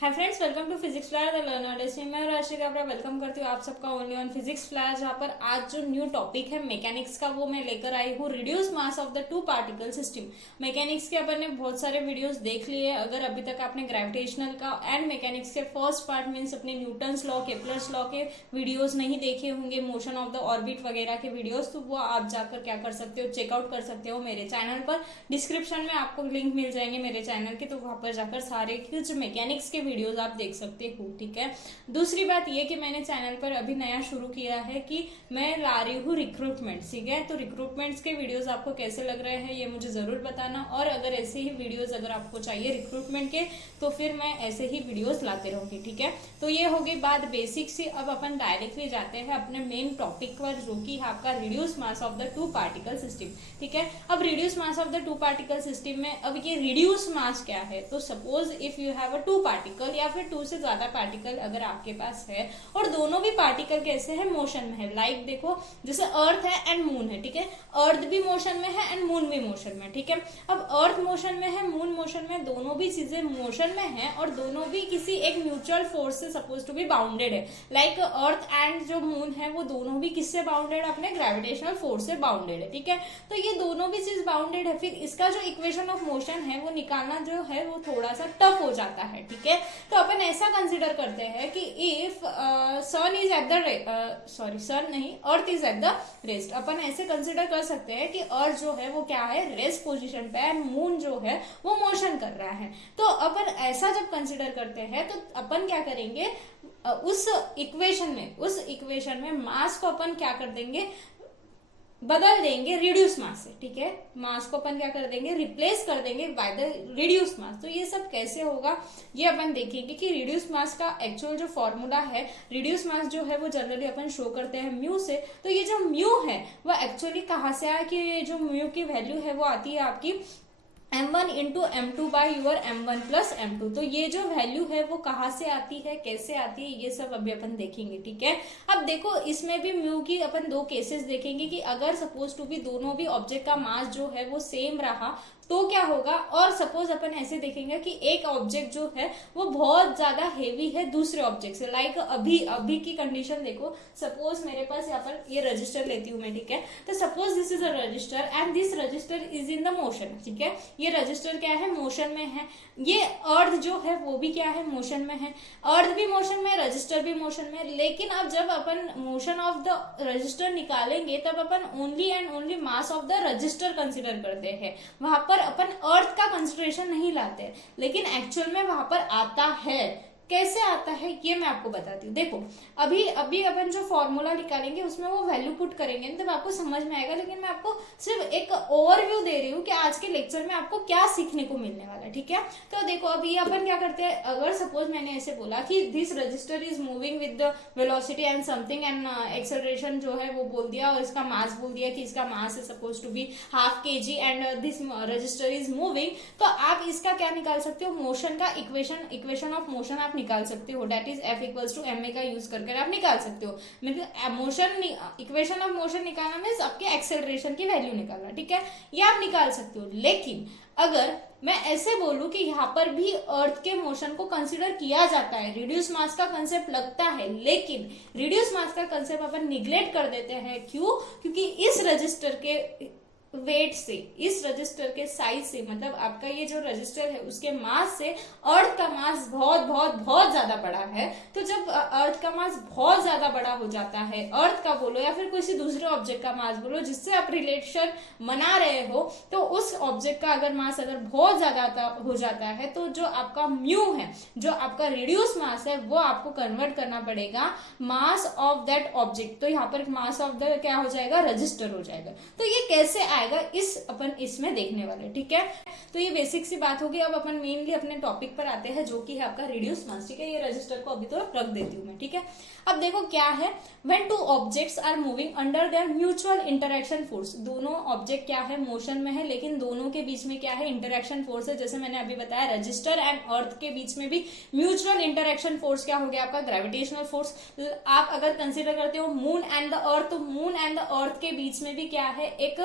Hi friends, welcome to Physics Flash The Learner Destiny. मैं Rashi Kabra welcome करती हूँ आप सबका ओनली ऑन फिजिक्स फ्लैश, जहाँ पर आज जो न्यू टॉपिक है मैकेनिक्स का वो मैं लेकर आई हूँ, reduce mass of the two particle system. Mechanics के अपन ने बहुत सारे वीडियोस देख लिए। अगर अभी तक आपने ग्रेविटेशनल का एंड मैकेनिक्स के फर्स्ट पार्ट मीन्स अपने न्यूटन्स लॉ, केपलर्स लॉ के वीडियोज नहीं देखे होंगे, मोशन ऑफ द ऑर्बिट वगैरह के वीडियोज, तो वो आप जाकर क्या कर सकते हो, चेकआउट कर सकते हो मेरे चैनल पर। डिस्क्रिप्शन में आपको लिंक मिल जाएंगे मेरे चैनल के, तो वहां पर जाकर सारे कुछ मैकेनिक्स के वीडियोज आप देख सकते हो। ठीक है। दूसरी बात ये कि मैंने चैनल पर अभी नया शुरू किया है कि मैं ला रही हूँ रिक्रूटमेंट। ठीक है, तो रिक्रूटमेंट्स के वीडियोस आपको कैसे लग रहे हैं ये मुझे जरूर बताना, और अगर ऐसे ही वीडियोस अगर आपको चाहिए रिक्रूटमेंट के तो फिर मैं ऐसे ही वीडियोस लाते रहूंगी। ठीक है, तो ये हो गई बात बेसिक से। अब अपन डायरेक्टली जाते हैं अपने मेन टॉपिक पर, जो कि आपका reduce mass of the two particle system. ठीक है, अब reduce mass of the two particle system में अब ये रिड्यूस मास क्या है, तो suppose if you have a two particle या फिर टू से ज्यादा पार्टिकल अगर आपके पास है, और दोनों भी पार्टिकल कैसे है, मोशन में है। लाइक देखो, जैसे अर्थ है एंड मून है। ठीक है, अर्थ भी मोशन में है एंड मून भी मोशन में। ठीक है, अब अर्थ मोशन में है, मून मोशन में, दोनों भी चीजें मोशन में है और दोनों भी किसी एक म्यूचुअल फोर्स से सपोज टू बी बाउंडेड है। लाइक अर्थ एंड जो मून है वो दोनों भी किससे बाउंडेड है, अपने ग्रेविटेशनल फोर्स से बाउंडेड है। ठीक है, तो ये दोनों भी चीज बाउंडेड है, फिर इसका जो इक्वेशन ऑफ मोशन है वो निकालना जो है वो थोड़ा सा टफ हो जाता है। ठीक है, तो अपन ऐसा कंसिडर करते हैं कि if sun is at the sun नहीं, earth is at the rest. अपन ऐसे कंसिडर कर सकते हैं कि अर्थ जो है वो क्या है, रेस्ट पोजीशन पे है, मून जो है वो मोशन कर रहा है। तो अपन ऐसा जब कंसिडर करते हैं तो अपन क्या करेंगे, उस इक्वेशन में मास को अपन क्या कर देंगे, बदल देंगे रिड्यूस मास से। ठीक है, मास को अपन क्या कर देंगे, रिप्लेस कर देंगे बाय द रिड्यूस मास। तो ये सब कैसे होगा ये अपन देखेंगे कि रिड्यूस मास का एक्चुअल जो फॉर्मूला है, रिड्यूस मास जो है वो जनरली अपन शो करते हैं म्यू से। तो ये जो म्यू है वो एक्चुअली कहाँ से आया, कि जो म्यू की वैल्यू है वो आती है आपकी m1 into m2 by your m1 plus m2। तो ये जो वैल्यू है वो कहाँ से आती है, कैसे आती है, ये सब अभी अपन देखेंगे। ठीक है, अब देखो इसमें भी म्यू की अपन दो केसेस देखेंगे कि अगर सपोज टू भी दोनों भी ऑब्जेक्ट का मास जो है वो सेम रहा तो क्या होगा, और सपोज अपन ऐसे देखेंगे कि एक ऑब्जेक्ट जो है वो बहुत ज्यादा हेवी है दूसरे ऑब्जेक्ट से। लाइक अभी की कंडीशन देखो, सपोज मेरे पास यहाँ पर ये रजिस्टर लेती हूँ मैं। ठीक है, तो suppose this is a resistor and this register is in the motion. ठीक है, ये रजिस्टर क्या है, मोशन में है। ये अर्थ जो है वो भी क्या है, मोशन में है। अर्थ भी मोशन में, रजिस्टर भी मोशन में। लेकिन अब जब अपन मोशन ऑफ द रजिस्टर निकालेंगे तब अपन only and only mass of the register consider करते हैं, वहां पर अपन अर्थ का कंसिडरेशन नहीं लाते। लेकिन एक्चुअल में वहां पर आता है। कैसे आता है ये मैं आपको बताती हूँ। देखो अभी अपन जो फॉर्मूला निकालेंगे उसमें वो वैल्यू पुट करेंगे तब आपको समझ में आएगा, लेकिन मैं आपको सिर्फ एक ओवरव्यू दे रही हूँ कि आज के लेक्चर में आपको क्या सीखने को मिलने वाला है। ठीक है, तो देखो अभी अपन क्या करते हैं, अगर सपोज मैंने ऐसे बोला कि this register is moving with the velocity and something and acceleration जो है वो बोल दिया, और इसका मास बोल दिया कि इसका मास है suppose to be ½ kg and this register is moving, तो आप इसका क्या निकाल सकते हो, मोशन का इक्वेशन ऑफ मोशन आप निकाल सकते हो। That is F equals to ma का यूज करके आप निकाल सकते हो। मतलब मोशन इक्वेशन ऑफ मोशन निकालना मीन्स आपके एक्सेलरेशन की वैल्यू निकालना। ठीक है, ये आप निकाल सकते हो। लेकिन अगर मैं ऐसे बोलूं कि यहाँ पर भी अर्थ के मोशन को कंसिडर किया जाता है, रिड्यूस मास का कंसेप्ट लगता है, लेकिन रिड्यूस मास का कंसेप्ट अपन निग्लेक्ट कर देते हैं। क्यों? क्योंकि इस रजिस्टर के वेट से, इस रजिस्टर के साइज से, मतलब आपका ये जो रजिस्टर है उसके मास से अर्थ का मास बहुत बहुत बहुत ज्यादा बड़ा है। तो जब अर्थ का मास बहुत ज्यादा बड़ा हो जाता है, अर्थ का बोलो या फिर किसी दूसरे ऑब्जेक्ट का मास बोलो जिससे आप रिलेशन बना रहे हो, तो उस ऑब्जेक्ट का अगर मास अगर बहुत ज्यादा हो जाता है तो जो आपका म्यू है, जो आपका रिड्यूस मास है, वो आपको कन्वर्ट करना पड़ेगा मास ऑफ दैट ऑब्जेक्ट। तो यहाँ पर मास ऑफ द क्या हो जाएगा, रजिस्टर हो जाएगा। तो ये कैसे आएगा अपन इसमें देखने वाले। ठीक है, तो ये बेसिक सी बात होगी। अब अपन मेनली अपने टॉपिक पर आते हैं जो कि है आपका रिड्यूस मास। ठीक है, ये रजिस्टर को अभी तो रख देती हूँ मैं। ठीक है, अब देखो क्या है, when two objects are moving under their mutual interaction force. दोनों ऑब्जेक्ट क्या है, मोशन में है, लेकिन दोनों के बीच में क्या है, इंटरेक्शन फोर्स है। जैसे मैंने अभी बताया रजिस्टर एंड अर्थ के बीच में भी म्यूचुअल इंटरेक्शन फोर्स क्या हो गया, आपका ग्रेविटेशनल फोर्स। आप अगर कंसिडर करते हो मून एंड द अर्थ, तो मून एंड द अर्थ के बीच में भी क्या है, एक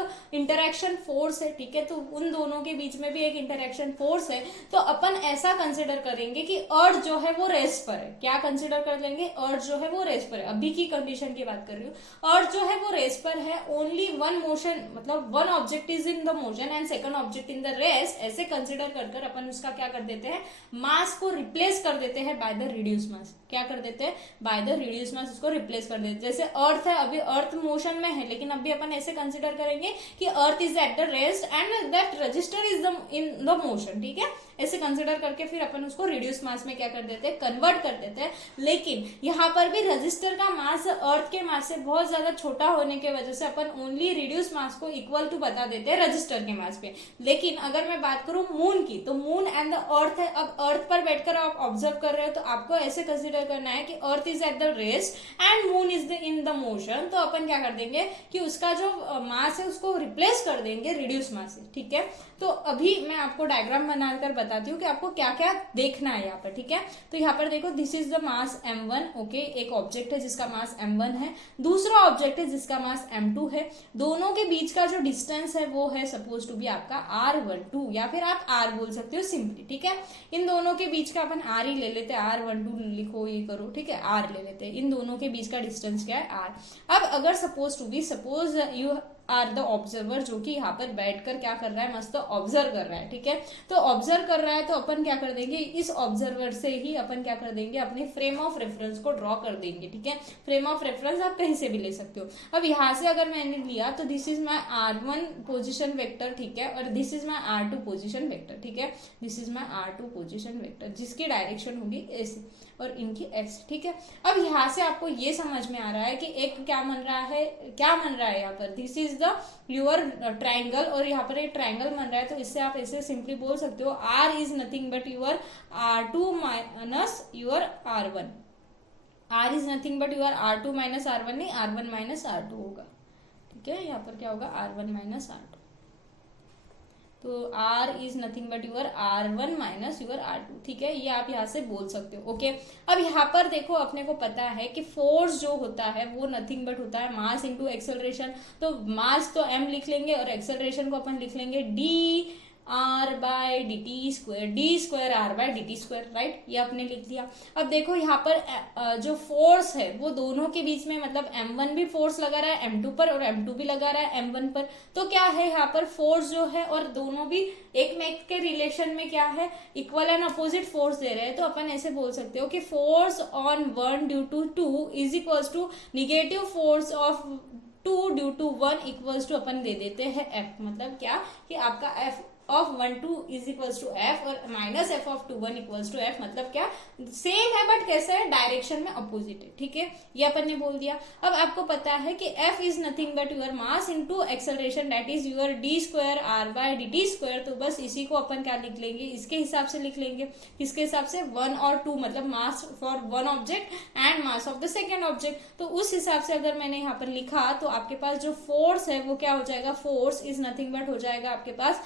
इंटरेक्शन फोर्स है, ठीक है, तो उन दोनों के बीच में भी एक इंटरेक्शन फोर्स है, तो अपन ऐसा कंसिडर करेंगे कि अर्थ जो है वो रेस्ट पर है। क्या कंसिडर कर लेंगे? अर्थ जो है वो रेस्ट पर है, अभी की कंडीशन की बात कर रही हूँ। अर्थ जो है वो रेस्ट पर है, ओनली वन मोशन, मतलब one object is in the motion and second object in the rest, ऐसे कंसिडर कर अपन उसका क्या कर देते हैं, मास को रिप्लेस कर देते हैं बाय द रिड्यूस मास। क्या कर देते हैं? बाय द रिड्यूस मास उसको रिप्लेस कर देते हैं। जैसे अर्थ है, अभी अर्थ मोशन में है, लेकिन अभी अपन ऐसे कंसिडर करेंगे कि अर्थ is at the rest and that register is in the motion, ठीक है, ऐसे कंसिडर करके फिर अपन उसको रिड्यूस मास में क्या कर देते हैं, कन्वर्ट कर देते हैं। लेकिन यहाँ पर भी रजिस्टर का मास अर्थ के मास से बहुत ज्यादा छोटा होने के वजह से अपन ओनली रिड्यूस मास को इक्वल टू बता देते हैं रजिस्टर के मास पे। लेकिन अगर मैं बात करूं मून की, तो मून एंड द अर्थ है, अब अर्थ पर बैठकर आप ऑब्जर्व कर रहे हो, तो आपको ऐसे कंसिडर करना है कि अर्थ is at the rest and moon is in the motion, तो अपन क्या कर देंगे कि उसका जो मास है उसको रिप्लेस कर देंगे रिड्यूस मास से, ठीक है। तो अभी मैं आपको डायग्राम बनाकर बताती हूँ कि आपको क्या क्या देखना है यहाँ पर, ठीक है। तो यहाँ पर देखो, this is the mass m1, okay, एक ऑब्जेक्ट है जिसका मास m1 है, दूसरा ऑब्जेक्ट है जिसका मास m2 है, दोनों के बीच का जो डिस्टेंस है वो है सपोज टू बी आपका r12, या फिर आप r बोल सकते हो सिंपली, ठीक है। इन दोनों के बीच का अपन r ही ले लेते हैं, r12 लिखो, ये करो, ठीक है, r ले लेते हैं। इन दोनों के बीच का डिस्टेंस क्या है? r। अब अगर suppose you are the observer, जो कि यहाँ पर बैठकर क्या कर रहा है, मस्त ऑब्जर्व कर रहा है, ठीक है। तो ऑब्जर्व कर रहा है, तो अपन क्या कर देंगे, इस ऑब्जर्वर से ही अपन क्या कर देंगे, अपने फ्रेम ऑफ रेफरेंस को ड्रॉ कर देंगे, ठीक है। फ्रेम ऑफ रेफरेंस आप कहीं से भी ले सकते हो। अब यहाँ से अगर मैंने लिया तो this is my r1 position vector, ठीक है, और this is my r2 position vector, ठीक है, this is my r2 position vector, जिसकी डायरेक्शन होगी ऐसे और इनकी ऐसे, ठीक है। अब यहाँ से आपको ये समझ में आ रहा है कि एक क्या बन रहा है यहाँ पर, this is the your triangle, और यहाँ पर एक ट्राइंगल बन रहा है, तो इससे आप ऐसे सिंपली बोल सकते हो r is nothing but your r2 minus your r1, r is nothing but your r2 minus r1 नहीं, r1 माइनस r2 होगा, ठीक है। यहाँ पर क्या होगा, r1 माइनस r2, तो r is nothing but your r1 minus your r2, ठीक है, ये आप यहाँ से बोल सकते हो, ओके। अब यहाँ पर देखो, अपने को पता है कि फोर्स जो होता है वो नथिंग बट होता है मास इनटू एक्सेलरेशन, तो मास तो m लिख लेंगे और एक्सेलरेशन को अपन लिख लेंगे d r by d t square, d square r by d t square, right, ये आपने लिख दिया। अब देखो यहाँ पर जो फोर्स है वो दोनों के बीच में, मतलब m1 भी फोर्स लगा रहा है m2 पर और m2 भी लगा रहा है m1 पर, तो क्या है यहाँ पर फोर्स जो है, और दोनों भी एक में के रिलेशन में क्या है, इक्वल एंड अपोजिट फोर्स दे रहे हैं, तो अपन ऐसे बोल सकते हो कि force on 1 due to 2 is equals to negative force of 2 due to 1 equals to अपन दे देते हैं f, मतलब क्या कि आपका f of 1 2 is equals to F और minus F of 2 1 equals to F, मतलब क्या सेम है बट कैसे है, डायरेक्शन में अपोजिट है, ठीक है, ये अपन ने बोल दिया। अब आपको पता है कि F is nothing but your mass into acceleration that is your d square r by d t square, तो बस इसी को अपन क्या लिख लेंगे, इसके हिसाब से लिख लेंगे, किसके हिसाब से, 1 और 2, मतलब mass for one object and mass of the second object, तो उस हिसाब से अगर मैंने यहाँ पर लिखा तो आपके पास जो फोर्स है वो क्या हो जाएगा, फोर्स इज नथिंग बट हो जाएगा आपके पास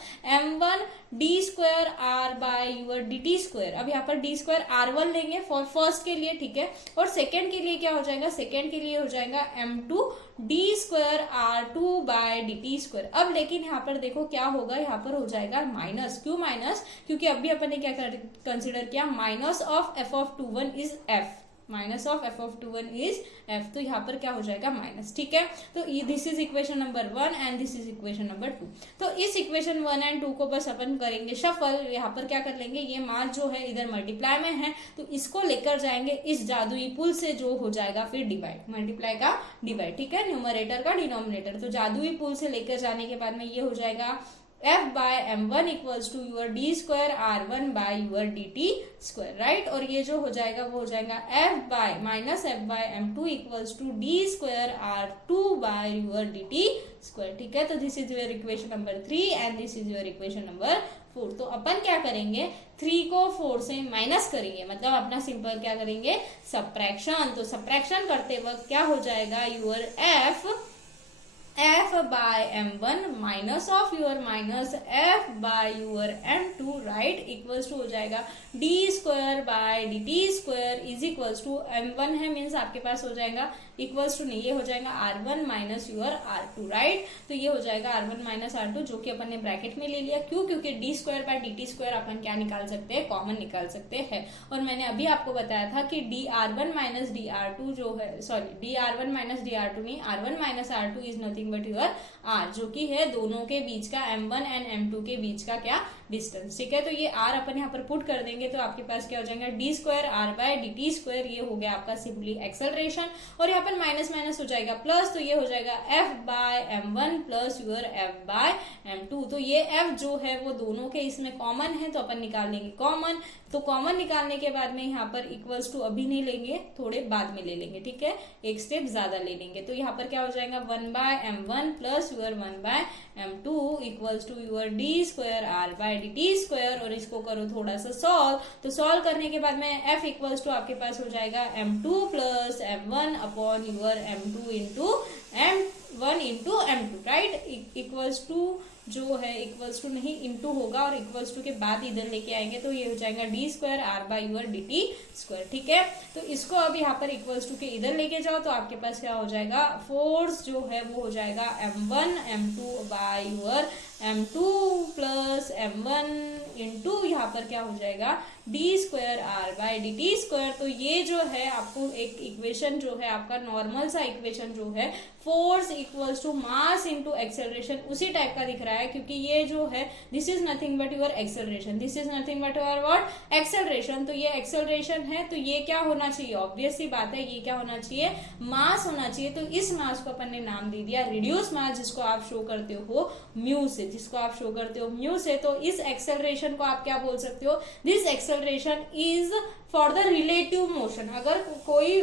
m1 d square r by your d t square. अब यहाँ पर डी स्क्वायर r1 लेंगे फॉर फर्स्ट के लिए, ठीक है, और सेकेंड के लिए क्या हो जाएगा, सेकेंड के लिए हो जाएगा m2 d square r2 by d t square. अब लेकिन यहाँ पर देखो क्या होगा, यहाँ पर हो जाएगा माइनस, क्यों माइनस, क्योंकि अभी अपन ने क्या कंसिडर किया, minus of f of 21 is f, minus of F of 21 is F, तो यहाँ पर क्या हो जाएगा माइनस, ठीक है। तो this is equation number 1 and this is equation number 2। तो इस इक्वेशन 1 एंड 2 को बस अपन करेंगे शफल, यहाँ पर क्या कर लेंगे, ये मास जो है इधर मल्टीप्लाई में है तो इसको लेकर जाएंगे इस जादुई पुल से, जो हो जाएगा फिर डिवाइड, मल्टीप्लाई का डिवाइड, ठीक है, न्यूमरेटर का डिनोमिनेटर, तो जादुई पुल से लेकर जाने के बाद में ये हो जाएगा f by m1 equals to your d square r1 by your dt square, right, और ये जो हो जाएगा वो हो जाएगा f by minus f by m2 equals to d square r2 by your dt square, ठीक है। तो this is your equation number 3 and this is your equation number 4। तो अपन क्या करेंगे, 3 को 4 से माइनस करेंगे, मतलब अपना सिंपल क्या करेंगे, सबट्रैक्शन। तो सबट्रैक्शन करते वक्त क्या हो जाएगा, your f f by m1 minus of your minus f by your m2 right equals to हो जाएगा d square by dt square is equals to m1 है मीन्स आपके पास हो जाएगा इक्वल्स टू नहीं, ये हो जाएगा r1 minus your r2 right. तो ये हो जाएगा r1 माइनस r2 जो कि अपन ने ब्रैकेट में ले लिया, क्यों? क्योंकि d square by dt square upon क्या निकाल सकते हैं, कॉमन निकाल सकते हैं। और मैंने अभी आपको बताया था कि dr1 माइनस dr2 जो है, सॉरी dr1 माइनस dr2 नहीं, r1 minus r2 is nothing but your r, जो कि है दोनों के बीच का m1 एंड m2 के बीच का क्या डिस्टेंस, ठीक है। तो ये r अपन यहाँ पर पुट कर देंगे तो आपके पास क्या हो जाएगा d square r by dt square, ये हो गया आपका सिंपली एक्सेलरेशन। और यहाँ पर माइनस माइनस हो जाएगा प्लस, तो ये हो जाएगा f by m1 plus your f by m2। तो ये f जो है वो दोनों के इसमें कॉमन है तो अपन निकाल लेंगे कॉमन। तो कॉमन निकालने के बाद में यहाँ पर इक्वल्स टू अभी नहीं लेंगे, थोड़े बाद में ले लेंगे, ठीक है, एक स्टेप ज्यादा ले लेंगे। तो यहाँ पर क्या हो जाएगा 1 by m1 plus your 1 by m2 equals to your d square r by dt square. और इसको करो थोड़ा सा सॉल्व, तो सॉल्व करने के बाद में f इक्वल्स टू आपके पास हो जाएगा m2 plus m1 upon your m2 into m1 into m2 right equals to जो है इक्वल्स टू नहीं इंटू होगा और इक्वल्स टू के बाद इधर लेके आएंगे तो ये हो जाएगा d square r by your d t square, ठीक है। तो इसको अब यहाँ पर इक्वल्स टू के इधर लेके जाओ तो आपके पास क्या हो जाएगा, फोर्स जो है वो हो जाएगा m1 m2 by your m2 plus m1 into यहाँ पर क्या हो जाएगा d square r by d t square. तो ये जो है आपको एक इक्वेशन जो है आपका नॉर्मल सा इक्वेशन जो है force equals to mass into acceleration उसी टाइप का दिख रहा है, क्योंकि ये जो है this is nothing but your acceleration, this is nothing but your what acceleration. तो ये एक्सेलरेशन है तो ये क्या होना चाहिए, ऑब्वियस सी बात है ये क्या होना चाहिए, मास होना चाहिए। तो इस मास को अपन ने नाम दे दिया रिड्यूस मास, जिसको आप शो करते हो म्यू से, जिसको आप शो करते हो म्यू से। तो इस एक्सेलरेशन को आप क्या बोल सकते हो, this acceleration is for the relative motion. अगर कोई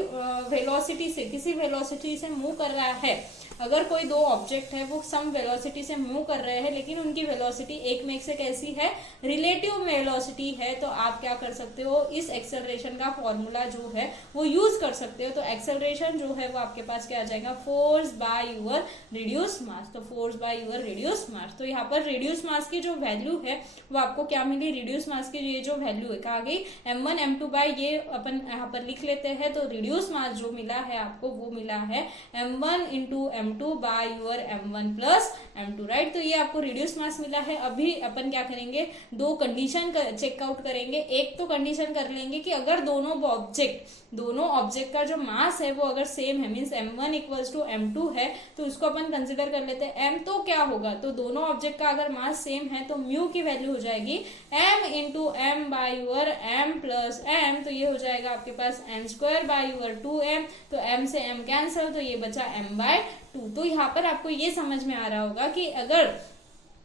वेलोसिटी से किसी वेलोसिटी से मूव कर रहा है, अगर कोई दो ऑब्जेक्ट है वो सम वेलोसिटी से मूव कर रहे हैं लेकिन उनकी वेलोसिटी एक में से कैसी है, रिलेटिव वेलोसिटी है, तो आप क्या कर सकते हो, इस एक्सेलरेशन का फॉर्मूला जो है वो यूज कर सकते हो। तो एक्सेलरेशन जो है वो आपके पास क्या आ जाएगा, force by your reduce mass. तो force by your reduce mass, तो यहाँ पर रिड्यूस मास की जो वैल्यू है वो आपको क्या मिली, रिड्यूस मास की ये जो वैल्यू है कहा गई m1 m2 बाय, ये अपन यहाँ पर लिख लेते हैं। तो रिड्यूस मास जो मिला है आपको वो मिला है m1 into m2 by your m1 plus m2 right. तो ये आपको रिड्यूस मास मिला है। अभी अपन क्या करेंगे, दो कंडीशन चेकआउट करेंगे। एक तो कंडीशन कर लेंगे कि अगर दोनों ऑब्जेक्ट का जो मास है वो अगर सेम है, means m1 equals to m2 है, तो उसको अपन कंसिडर कर लेते हैं m। तो क्या होगा, तो दोनों ऑब्जेक्ट का अगर मास सेम है तो म्यू की वैल्यू हो जाएगी m into m by your m plus m। तो ये हो जाएगा आपके पास m square by your 2m, तो m से m कैंसल, तो ये बचा m बाय 2। तो यहाँ पर आपको ये समझ में आ रहा होगा कि अगर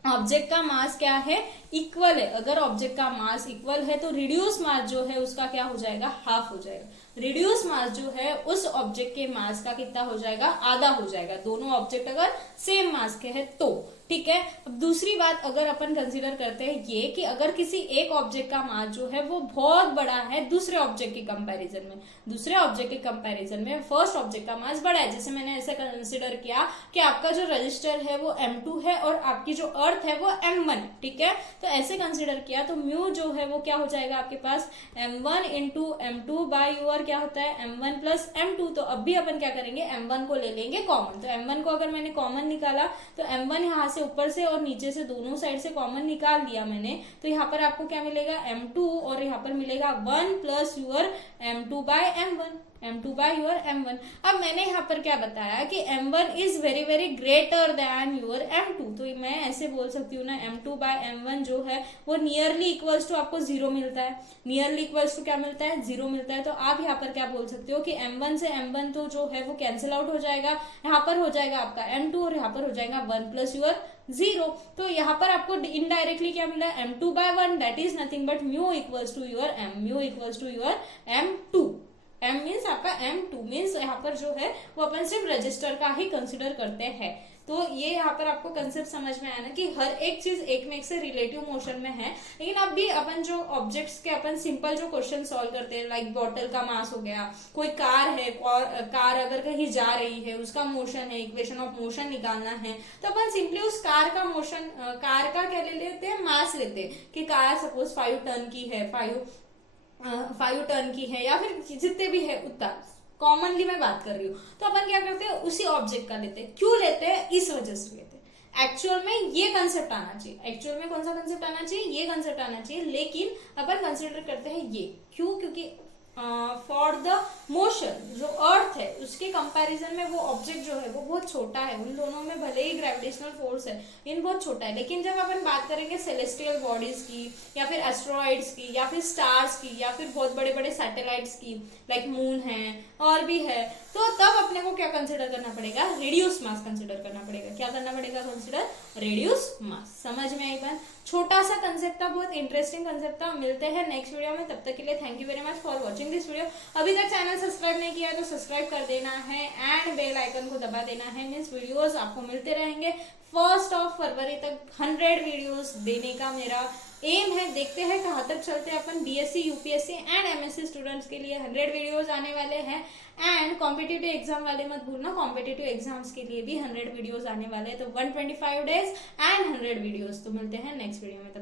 ऑब्जेक्ट का मास क्या है, इक्वल है, अगर ऑब्जेक्ट का मास इक्वल है तो रिड्यूस मास जो है उसका क्या हो जाएगा, हाफ हो जाएगा। रिड्यूस मास जो है उस ऑब्जेक्ट के मास का कितना हो जाएगा, आधा हो जाएगा, दोनों ऑब्जेक्ट अगर सेम मास के हैं तो, ठीक है। अब दूसरी बात अगर अपन कंसीडर करते हैं ये कि अगर किसी एक ऑब्जेक्ट का मास जो है वो बहुत बड़ा है दूसरे ऑब्जेक्ट के कंपैरिजन में, दूसरे ऑब्जेक्ट के कंपैरिजन में फर्स्ट ऑब्जेक्ट का मास बड़ा है, जैसे मैंने ऐसा कंसीडर किया कि आपका जो रजिस्टर है वो m2 है और आपकी जो अर्थ है वो m1, ठीक है। तो ऐसे कंसीडर किया तो म्यू जो है वो क्या हो जाएगा आपके पास m1 into m2 bye your क्या होता है m1 प्लस m2। तो अब भी अपन क्या करेंगे, m1 को ले लेंगे कॉमन। तो m1 को अगर मैंने कॉमन निकाला तो m1 यहाँ से ऊपर से और नीचे से दोनों साइड से कॉमन निकाल दिया मैंने, तो यहाँ पर आपको क्या मिलेगा m2 और यहाँ पर मिलेगा 1 plus your m2 by m1, m2 by your m1। अब मैंने यहाँ पर क्या बताया कि m1 is very very greater than your m2, तो मैं ऐसे बोल सकती हूँ ना m2 बाय m1 जो है वो नियरली इक्वल्स टू आपको 0 मिलता है, नियरली इक्वल्स टू क्या मिलता है, 0 मिलता है। तो आप यहाँ पर क्या बोल सकते हो कि m1 से m1 तो जो है वो कैंसिल आउट हो जाएगा, यहाँ पर हो जाएगा आपका m2 और यहाँ पर हो जाएगा 1 प्लस योर 0। तो यहाँ पर आपको इनडायरेक्टली क्या मिला, m2 by 1 that is nothing but mu equals to your m, mu equals to your m2। m means आपका m2 मीन्स यहाँ पर जो है वो अपन सिर्फ रजिस्टर का ही कंसिडर करते हैं, तो ये यहाँ पर आपको कंसेप्ट समझ में आया ना कि हर एक चीज एक में एक से रिलेटिव मोशन में है। लेकिन अब भी अपन जो ऑब्जेक्ट्स के अपन सिंपल जो क्वेश्चन सॉल्व करते हैं, लाइक बॉटल का मास हो गया, कोई कार है और कार अगर कहीं जा रही है उसका मोशन है, इक्वेशन ऑफ मोशन निकालना है, तो अपन सिंपली उस कार का मोशन, कार का क्या ले लेते हैं, मास लेते हैं कि कार सपोज 5 टन की है, 5 टन की है, या फिर जितने भी है उतना, कॉमनली मैं बात कर रही हूँ। तो अपन क्या करते हैं, उसी ऑब्जेक्ट का लेते हैं। क्यों लेते हैं, इस वजह से लेते हैं। एक्चुअल में ये कंसेप्ट आना चाहिए, एक्चुअल में कौन सा कंसेप्ट आना चाहिए, ये कंसेप्ट आना चाहिए, लेकिन अपन कंसिडर करते हैं ये। क्यों, क्योंकि फॉर द मोशन जो अर्थ है उसके कंपैरिजन में वो ऑब्जेक्ट जो है वो बहुत छोटा है। उन दोनों में भले ही ग्रेविटेशनल फोर्स है, इन बहुत छोटा है। लेकिन जब अपन बात करेंगे सेलेस्टियल बॉडीज की, या फिर एस्ट्रॉइड्स की, या फिर स्टार्स की, या फिर बहुत बड़े बड़े सैटेलाइट्स की, लाइक मून है और भी है, तो तब अपने को क्या कंसिडर करना पड़ेगा, रेड्यूस मास कंसिडर करना पड़ेगा। क्या करना पड़ेगा, कंसिडर रेड्यूस मास। समझ में आई बात? छोटा सा कंसेप्ट था, बहुत इंटरेस्टिंग कंसेप्ट था। मिलते हैं नेक्स्ट वीडियो में, तब तक के लिए thank you very much for watching this video. अभी तक चैनल सब्सक्राइब नहीं किया तो सब्सक्राइब कर देना है एंड बेल आइकन को दबा देना है। मीन्स वीडियोस आपको मिलते रहेंगे। 1 फरवरी तक 100 वीडियोस देने का मेरा एम है। देखते हैं कहाँ तक चलते हैं अपन। BSc, UPSC and MSc students के लिए 100 वीडियोस आने वाले हैं। एंड कॉम्पिटिटिव एग्जाम वाले मत भूलना, कॉम्पिटिटिव एग्जाम्स के लिए भी 100 वीडियोस आने वाले हैं। तो 125 डेज एंड 100 वीडियोस। तो मिलते हैं नेक्स्ट वीडियो में।